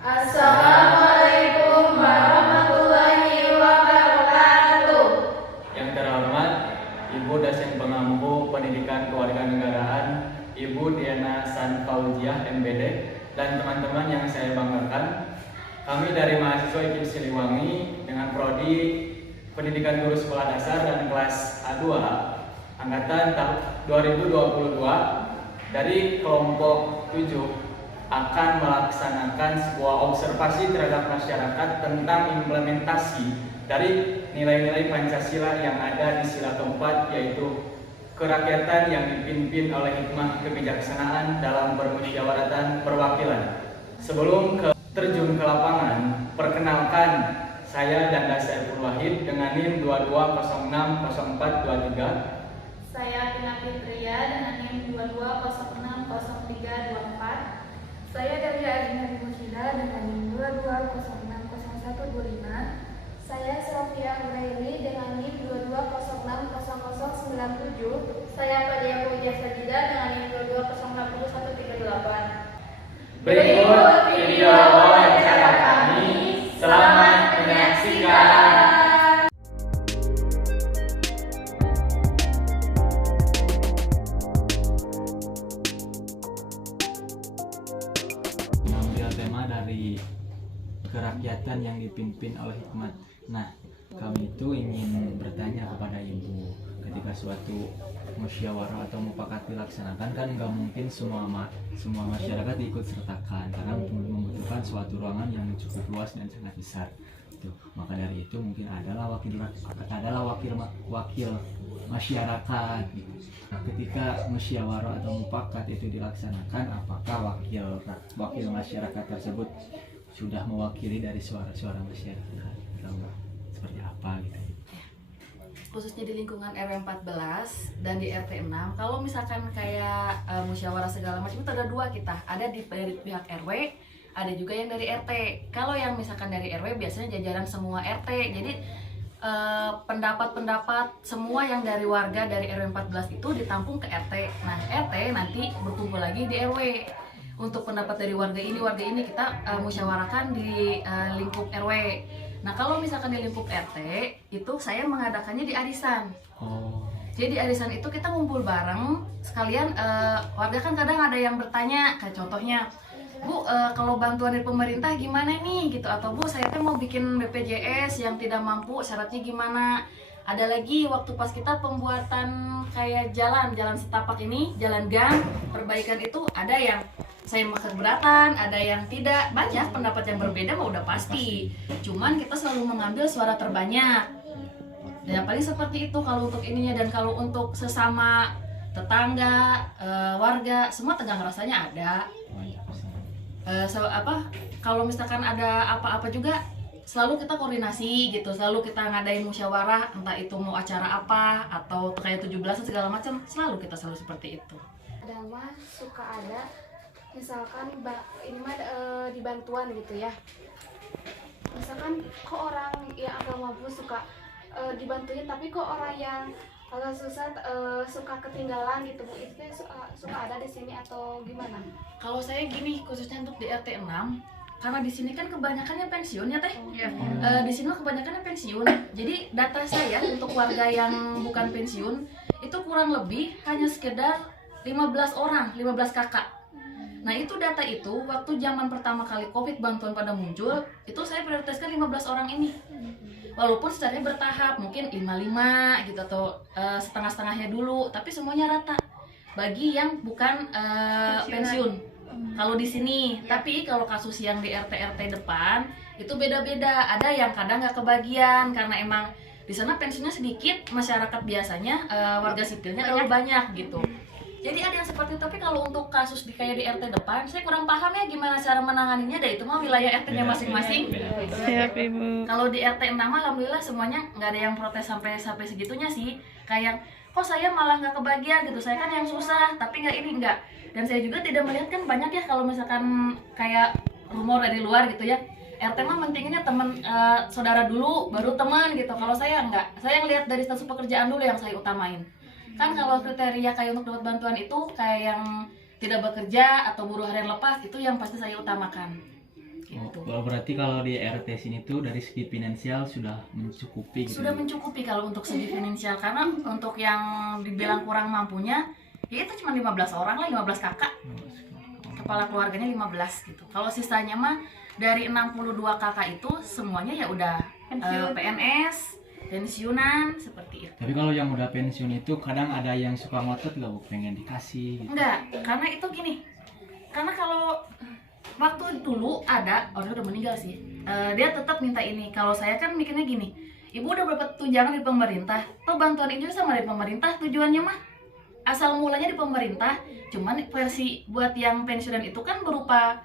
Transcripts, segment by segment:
Assalamualaikum warahmatullahi wabarakatuh. Yang terhormat Ibu Dosen Pengampu Pendidikan Kewarganegaraan Ibu Diana San Fauziah MBD dan teman-teman yang saya banggakan. Kami dari mahasiswa IKIP Siliwangi dengan prodi Pendidikan Guru Sekolah Dasar dan kelas A2 angkatan tahun 2022 dari kelompok 7 akan melaksanakan sebuah observasi terhadap masyarakat tentang implementasi dari nilai-nilai Pancasila yang ada di sila keempat, yaitu kerakyatan yang dipimpin oleh hikmah kebijaksanaan dalam permusyawaratan perwakilan. Sebelum terjun ke lapangan, perkenalkan saya Danda Saiful Wahid dengan NIM 22060423. Saya Pina Fitria dengan NIM 22060324. Saya dari Adina Musida dengan NIM 22060125. Saya Sofia Uraili dengan NIM 22060097. Saya Fadia Puja Sajida dengan NIM 22060138. Berikut video wawancara kami. Selamat menyaksikan. Mengambil tema dari kerakyatan yang dipimpin oleh hikmat. Nah, kami itu ingin bertanya kepada Ibu, ketika suatu musyawarah atau mufakat dilaksanakan, kan nggak mungkin semua masyarakat ikut sertakan karena membutuhkan suatu ruangan yang cukup luas dan sangat besar. Maka dari itu mungkin adalah wakil masyarakat. Nah, ketika musyawarah atau mufakat itu dilaksanakan, apakah wakil masyarakat tersebut sudah mewakili dari suara-suara masyarakat atau seperti apa gitu? Khususnya di lingkungan RW 14 dan di RT 6, kalau misalkan kayak musyawarah segala macam itu ada dua kita, ada dari pihak RW, ada juga yang dari RT. Kalau yang misalkan dari RW biasanya jajaran semua RT, jadi pendapat-pendapat semua yang dari warga dari RW 14 itu ditampung ke RT. Nah, RT nanti berkumpul lagi di RW. Untuk pendapat dari warga ini kita musyawarahkan di lingkup RW. Nah, kalau misalkan di lingkup RT itu saya mengadakannya di arisan. Jadi di arisan itu kita ngumpul bareng sekalian. Warga kan kadang ada yang bertanya, kayak contohnya, Bu, kalau bantuan dari pemerintah gimana nih gitu, atau Bu, saya tuh mau bikin BPJS yang tidak mampu, syaratnya gimana. Ada lagi waktu pas kita pembuatan kayak jalan setapak ini, jalan gang, perbaikan itu ada yang saya keberatan, ada yang tidak. Banyak pendapat yang berbeda mah udah pasti. Cuman kita selalu mengambil suara terbanyak. Dan yang paling seperti itu kalau untuk ininya. Dan kalau untuk sesama tetangga, warga, semua tegang rasanya ada. Kalau misalkan ada apa-apa juga selalu kita koordinasi gitu, selalu kita ngadain musyawarah, entah itu mau acara apa atau kayak 17-an segala macam, selalu seperti itu. Ada mah suka ada misalkan ini mah di bantuan gitu ya, misalkan kok orang yang agak mampu suka dibantuin, tapi kok orang yang agak susah suka ketinggalan gitu Bu, itu suka ada di sini atau gimana? Kalau saya gini, khususnya untuk di RT 6, karena di sini kan kebanyakannya pensiun ya Teh. Di sini kebanyakannya pensiun. Jadi data saya untuk warga yang bukan pensiun itu kurang lebih hanya sekedar 15 orang, 15 kakak. Nah, itu data itu waktu zaman pertama kali Covid bantuan pada muncul, itu saya prioritaskan 15 orang ini. Walaupun secara bertahap, mungkin 55 gitu atau setengah-setengahnya dulu, tapi semuanya rata bagi yang bukan pensiun. Kalau di sini, tapi kalau kasus yang di RT depan itu beda-beda. Ada yang kadang nggak kebagian karena emang di sana pensiunnya sedikit, masyarakat biasanya warga sipilnya terlalu banyak gitu. Jadi ada yang seperti itu. Tapi kalau untuk kasus kayak di RT depan, saya kurang paham ya gimana cara menanganinya. Dan itu mah wilayah RT-nya masing-masing. Siap Ibu. Kalau di RT 6 alhamdulillah semuanya nggak ada yang protes sampai segitunya sih. Kayak kok saya malah nggak kebagian gitu, saya kan yang susah, tapi nggak. Dan saya juga tidak melihat kan banyak ya kalau misalkan kayak rumor dari luar gitu ya, RT mah mentinginnya teman saudara dulu baru teman gitu. Kalau saya enggak, saya ngelihat dari status pekerjaan dulu yang saya utamain. Kan kalau kriteria kayak untuk dapat bantuan itu kayak yang tidak bekerja atau buruh harian lepas, itu yang pasti saya utamakan. gitu. Berarti kalau di RT sini tuh dari segi finansial sudah mencukupi gitu. Sudah mencukupi kalau untuk segi finansial, karena untuk yang dibilang kurang mampunya ya itu cuma 15 orang lah, 15 kakak. Kepala keluarganya 15 gitu. Kalau sisanya mah dari 62 kakak itu semuanya ya udah PNS, pensiunan seperti itu. Tapi kalau yang udah pensiun itu kadang ada yang suka ngotot gak Bu, pengen dikasih gitu. Enggak, karena itu gini. Karena kalau waktu dulu ada orang udah meninggal sih, dia tetap minta ini. Kalau saya kan mikirnya gini, ibu udah dapat tunjangan di pemerintah, toh bantuan ini sama dari pemerintah, tujuannya mah asal mulanya di pemerintah. Cuman versi buat yang pensiunan itu kan berupa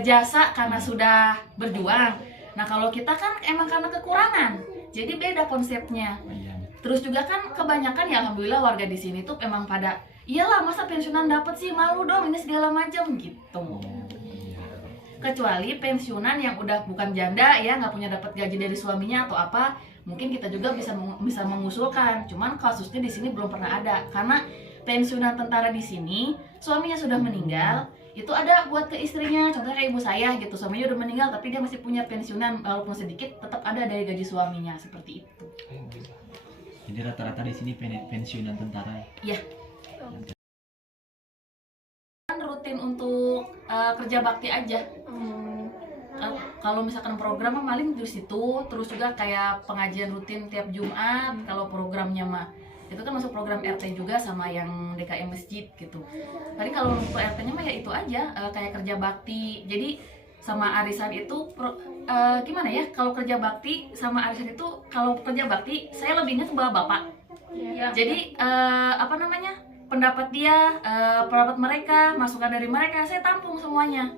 jasa karena sudah berjuang. Nah kalau kita kan emang karena kekurangan, jadi beda konsepnya. Iya. Terus juga kan kebanyakan ya alhamdulillah warga di sini tuh emang pada iyalah masa pensiunan dapat sih, malu dong ini segala macam gitu. Iya. Kecuali pensiunan yang udah bukan janda ya, nggak punya dapat gaji dari suaminya atau apa, mungkin kita juga bisa mengusulkan. Cuman kasusnya di sini belum pernah ada, karena pensiunan tentara di sini suaminya sudah meninggal, itu ada buat ke istrinya. Contohnya kayak ibu saya gitu, suaminya udah meninggal tapi dia masih punya pensiunan walaupun sedikit, tetap ada dari gaji suaminya seperti itu. Jadi rata-rata di sini pensiunan tentara ya. Ya. Rutin untuk kerja bakti aja. Kalau misalkan program mah paling di situ, terus juga kayak pengajian rutin tiap Jumat. Kalau programnya mah itu kan masuk program RT juga sama yang DKM masjid gitu. Tadi kalau untuk RT-nya mah ya itu aja, kayak kerja bakti. Jadi sama arisan itu gimana ya? Kalau kerja bakti sama arisan itu, kalau kerja bakti saya lebihnya ke bapak. Ya. Jadi apa namanya? Pendapat dia, pendapat mereka, masukan dari mereka saya tampung semuanya.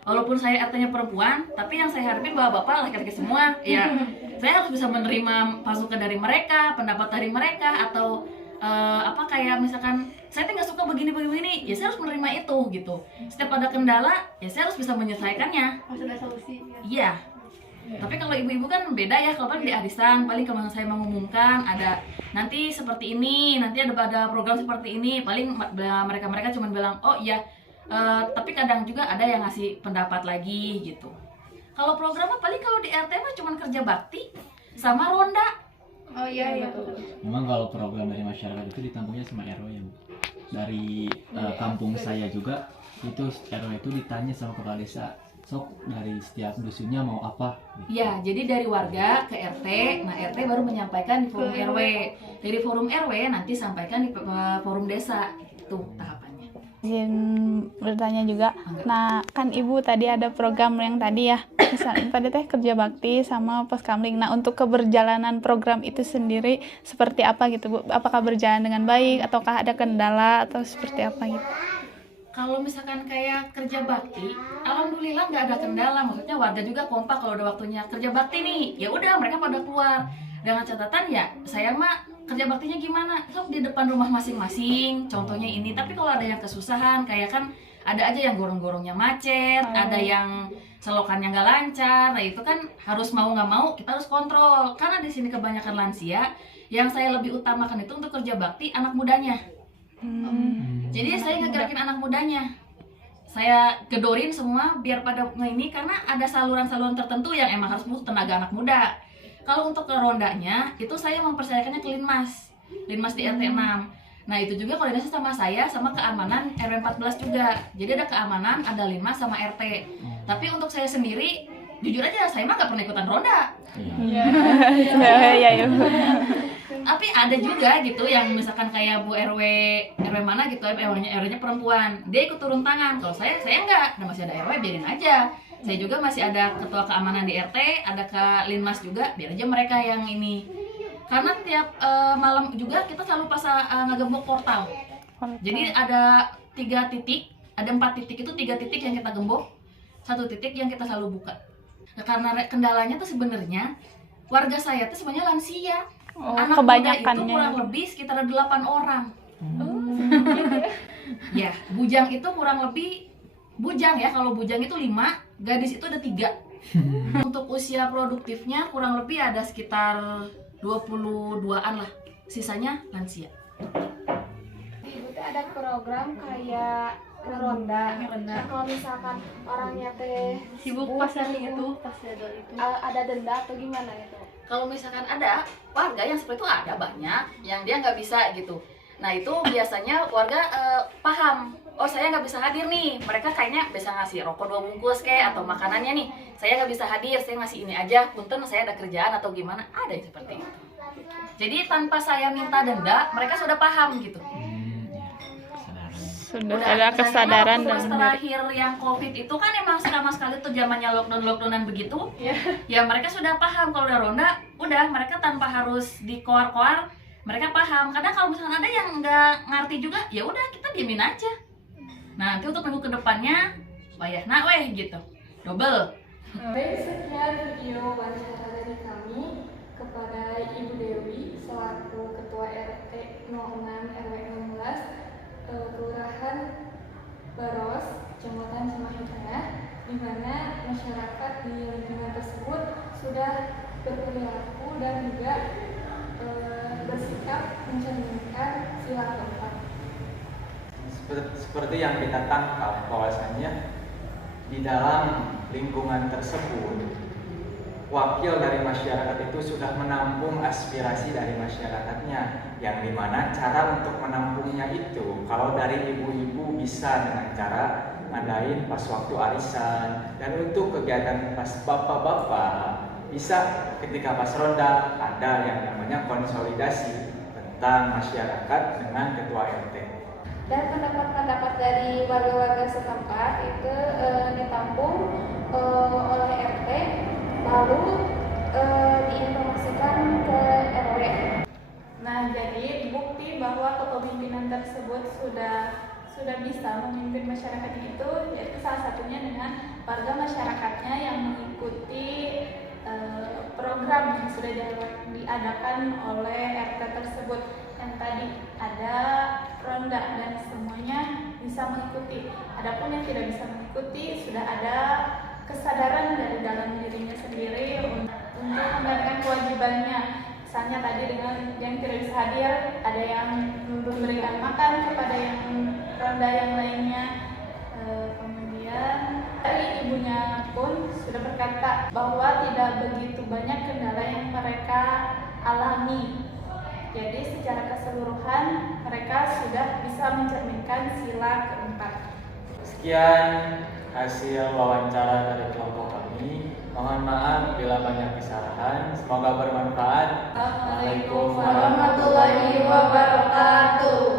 Walaupun saya RT-nya perempuan, tapi yang saya harapin bapak-bapak laki-laki semua, ya saya harus bisa menerima masukan dari mereka, pendapat dari mereka, atau apa kayak misalkan saya nggak suka begini, ya saya harus menerima itu gitu. Setiap ada kendala, ya saya harus bisa menyelesaikannya. Harus ada solusi. Iya. Tapi kalau ibu-ibu kan beda ya, kalau paling di arisan, paling kalau saya mengumumkan ada nanti seperti ini, nanti ada program seperti ini, paling mereka cuma bilang oh iya. Tapi kadang juga ada yang ngasih pendapat lagi gitu. Kalau programnya paling kalau di RT mah cuma kerja bakti sama ronda. Oh iya. Memang kalau program dari masyarakat itu ditanggungnya sama RW ya Bu. Dari kampung saya juga itu RW itu ditanya sama kepala desa, sok dari setiap dusunnya mau apa gitu. Ya, jadi dari warga ke RT, nah RT baru menyampaikan di forum RW. Dari forum RW nanti sampaikan di forum desa. Itu tahapannya. Izin bertanya juga. Nah, kan Ibu tadi ada program yang tadi ya. Misalnya tadi teh kerja bakti sama poskamling. Nah, untuk keberjalanan program itu sendiri seperti apa gitu, Bu? Apakah berjalan dengan baik ataukah ada kendala atau seperti apa gitu? Kalau misalkan kayak kerja bakti, alhamdulillah nggak ada kendala. Maksudnya warga juga kompak kalau udah waktunya kerja bakti nih, ya udah mereka pada keluar. Dengan catatan ya, saya mah kerja baktinya gimana? Sok di depan rumah masing-masing, contohnya ini. Tapi kalau ada yang kesusahan, kayak kan ada aja yang gorong-gorongnya macet, ada yang selokannya nggak lancar. Nah itu kan harus mau nggak mau kita harus kontrol. Karena di sini kebanyakan lansia, yang saya lebih utamakan itu untuk kerja bakti anak mudanya. Jadi saya ngegerakin anak mudanya, saya gedorin semua biar pada ini, karena ada saluran-saluran tertentu yang emang harus butuh tenaga anak muda. Kalau untuk ke rondanya itu saya mempercayakannya ke Linmas di RT 6. Nah itu juga koordinasi sama saya sama keamanan RW 14 juga. Jadi ada keamanan, ada Linmas sama RT. Tapi untuk saya sendiri jujur aja saya mah gak pernah ikutan ronda. Iya. Tapi ada juga gitu yang misalkan kayak Bu RW mana gitu, RW-nya perempuan, dia ikut turun tangan. Kalau saya enggak, nah masih ada RW biarin aja. Saya juga masih ada ketua keamanan di RT, ada ke Linmas juga, biar aja mereka yang ini. Karena tiap malam juga kita selalu ngegembok portal. Jadi ada 3 titik, ada 4 titik itu 3 titik yang kita gembok, 1 titik yang kita selalu buka. Nah, karena kendalanya tuh sebenarnya warga saya tuh sebenarnya lansia. Anak muda itu kurang lebih sekitar 8 orang. Ya, bujang itu kurang lebih, bujang ya, kalau bujang itu 5, gadis itu ada 3. Untuk usia produktifnya kurang lebih ada sekitar 22-an lah, sisanya lansia. Ibu tuh ada program kayak ronda. Nah, kalau misalkan orangnya teh Sibuk pas hari itu, pas jadwal itu. ada denda atau gimana itu? Kalau misalkan ada warga yang seperti itu, ada banyak yang dia nggak bisa gitu. Nah itu biasanya warga paham, oh saya nggak bisa hadir nih. Mereka kayaknya bisa ngasih rokok 2 bungkus kayak atau makanannya nih. Saya nggak bisa hadir, saya ngasih ini aja. Punten saya ada kerjaan atau gimana, ada yang seperti itu. Jadi tanpa saya minta denda, mereka sudah paham gitu. Sudah Udah, ada misalnya kesadaran waktu dan pas terakhir yang COVID itu kan emang sama sekali tuh zamannya lockdownan begitu. Ya mereka sudah paham kalau udah ronda, udah mereka tanpa harus dikoar-koar, mereka paham. Kadang kalau misalnya ada yang nggak ngerti juga, ya udah kita diemin aja. Nah nanti untuk minggu kedepannya, bayar weh gitu, double. Baik, sekian video wawancara dari kami kepada Ibu Dewi selaku Ketua RT 06 RW 16 Kelurahan Baros, Kecamatan Cimahi Tengah, di mana masyarakat di lingkungan tersebut sudah berperilaku dan juga bersikap mencerminkan sila keempat. Seperti yang kita tangkap bahwasannya di dalam lingkungan tersebut wakil dari masyarakat itu sudah menampung aspirasi dari masyarakatnya, yang dimana cara untuk menampungnya itu kalau dari ibu-ibu bisa dengan cara ngadain pas waktu arisan, dan untuk kegiatan pas bapak-bapak bisa ketika pas ronda ada yang namanya konsolidasi tentang masyarakat dengan ketua RT. Dan pendapat-pendapat dari warga-warga setempat itu ditampung oleh RT, lalu diinformasikan ke RW. Nah, jadi bukti bahwa kepemimpinan tersebut sudah bisa memimpin masyarakat itu, yaitu salah satunya dengan warga masyarakatnya yang mengikuti program yang sudah diadakan oleh RT tersebut, yang tadi ada ronda dan semuanya bisa mengikuti. Adapun yang tidak bisa mengikuti, sudah ada kesadaran dari dalam dirinya sendiri untuk menjalankan kewajibannya. Misalnya tadi dengan yang tidak bisa hadir, ada yang memberikan makan kepada yang ronda yang lainnya. Kemudian dari ibunya pun sudah berkata bahwa tidak begitu banyak kendala yang mereka alami. Jadi secara keseluruhan mereka sudah bisa mencerminkan sila keempat. Sekian hasil wawancara dari kelompok kami. Mohon maaf bila banyak kesalahan. Semoga bermanfaat. Assalamualaikum warahmatullahi wabarakatuh.